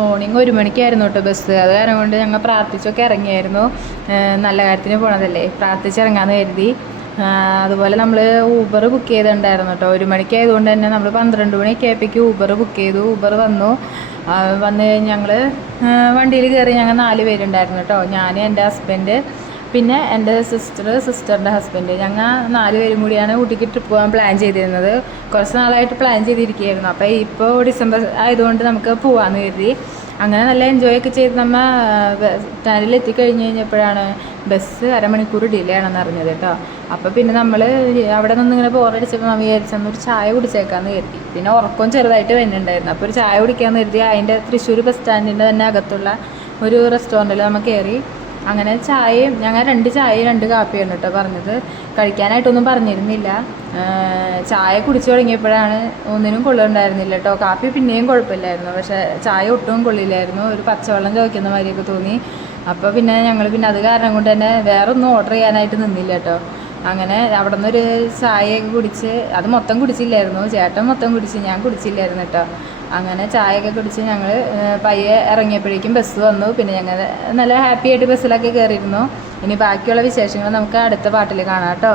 Morning 1 മണിക്കായിരുന്നു കേട്ടോ bus. അത് കാരണം കൊണ്ട് ഞങ്ങൾ പ്രാർത്ഥിച്ചൊക്കെ ഇറങ്ങിയായിരുന്നു. നല്ല കാര്യത്തിന് പോണതല്ലേ, പ്രാർത്ഥിച്ചിറങ്ങാമെന്ന് കരുതി. അതുപോലെ നമ്മൾ ഊബർ ബുക്ക് ചെയ്തിട്ടുണ്ടായിരുന്നു കേട്ടോ. 1 മണിക്കായതുകൊണ്ട് തന്നെ നമ്മൾ 12 മണിയൊക്കെ ആയപ്പോഴേക്കും ഊബർ ബുക്ക് ചെയ്തു. ഊബർ വന്നു. വന്ന് ഞങ്ങൾ വണ്ടിയിൽ കയറി. ഞങ്ങൾ 4 പേരുണ്ടായിരുന്നു കേട്ടോ. ഞാൻ, എൻ്റെ ഹസ്ബൻഡ്, പിന്നെ എൻ്റെ സിസ്റ്ററിൻ്റെ ഹസ്ബൻഡ്. ഞങ്ങൾ 4 പേരും കൂടിയാണ് ഊട്ടിക്ക് ട്രിപ്പ് പോകാൻ പ്ലാൻ ചെയ്തിരുന്നത്. കുറച്ച് നാളായിട്ട് പ്ലാൻ ചെയ്തിരിക്കുകയായിരുന്നു. അപ്പോൾ ഇപ്പോൾ ഡിസംബർ ആയതുകൊണ്ട് നമുക്ക് പോകാമെന്ന് കരുതി. അങ്ങനെ നല്ല എൻജോയ് ഒക്കെ ചെയ്ത് നമ്മൾ സ്റ്റാൻഡിൽ എത്തിക്കഴിഞ്ഞ് കഴിഞ്ഞപ്പോഴാണ് ബസ് അരമണിക്കൂർ ഡിലേ ആണെന്ന് അറിഞ്ഞത് കേട്ടോ. അപ്പോൾ പിന്നെ നമ്മൾ അവിടെ നിന്ന് ഇങ്ങനെ ബോറടിച്ചപ്പോൾ നമ്മൾ വിചാരിച്ചെന്ന് ഒരു ചായ കുടിച്ചേക്കാമെന്ന് കരുതി. പിന്നെ ഉറക്കവും ചെറുതായിട്ട് വരുന്നുണ്ടായിരുന്നു. അപ്പോൾ ഒരു ചായ കുടിക്കാമെന്ന് കരുതി അതിൻ്റെ തൃശ്ശൂർ ബസ് സ്റ്റാൻഡിൻ്റെ തന്നെ അകത്തുള്ള ഒരു റെസ്റ്റോറൻറ്റിൽ നമ്മൾ കയറി. അങ്ങനെ ചായയും, ഞങ്ങൾ 2 ചായയും 2 കാപ്പിയാണ് കേട്ടോ പറഞ്ഞത്. കഴിക്കാനായിട്ടൊന്നും പറഞ്ഞിരുന്നില്ല. ചായ കുടിച്ചു തുടങ്ങിയപ്പോഴാണ് ഒന്നിനും കൊള്ളുണ്ടായിരുന്നില്ല കേട്ടോ. കാപ്പി പിന്നെയും കുഴപ്പമില്ലായിരുന്നു, പക്ഷേ ചായ ഒട്ടും കൊള്ളില്ലായിരുന്നു. ഒരു പച്ചവെള്ളം ചോദിക്കുന്ന മാതിരിയൊക്കെ തോന്നി. അപ്പോൾ പിന്നെ ഞങ്ങൾ അത് കാരണം കൊണ്ട് തന്നെ വേറെ ഒന്നും ഓർഡർ ചെയ്യാനായിട്ട് നിന്നില്ല കേട്ടോ. അങ്ങനെ അവിടെ നിന്നൊരു ചായയൊക്കെ കുടിച്ച്, അത് മൊത്തം കുടിച്ചില്ലായിരുന്നു, ചേട്ടൻ മൊത്തം കുടിച്ച്, ഞാൻ കുടിച്ചില്ലായിരുന്നു കേട്ടോ. അങ്ങനെ ചായയൊക്കെ കുടിച്ച് ഞങ്ങൾ പയ്യെ ഇറങ്ങിയപ്പോഴേക്കും ബസ് വന്നു. പിന്നെ ഞങ്ങൾ നല്ല ഹാപ്പി ആയിട്ട് ബസ്സിലൊക്കെ കയറിയിരുന്നു. ഇനി ബാക്കിയുള്ള വിശേഷങ്ങൾ നമുക്ക് അടുത്ത പാട്ടിൽ കാണാം കേട്ടോ.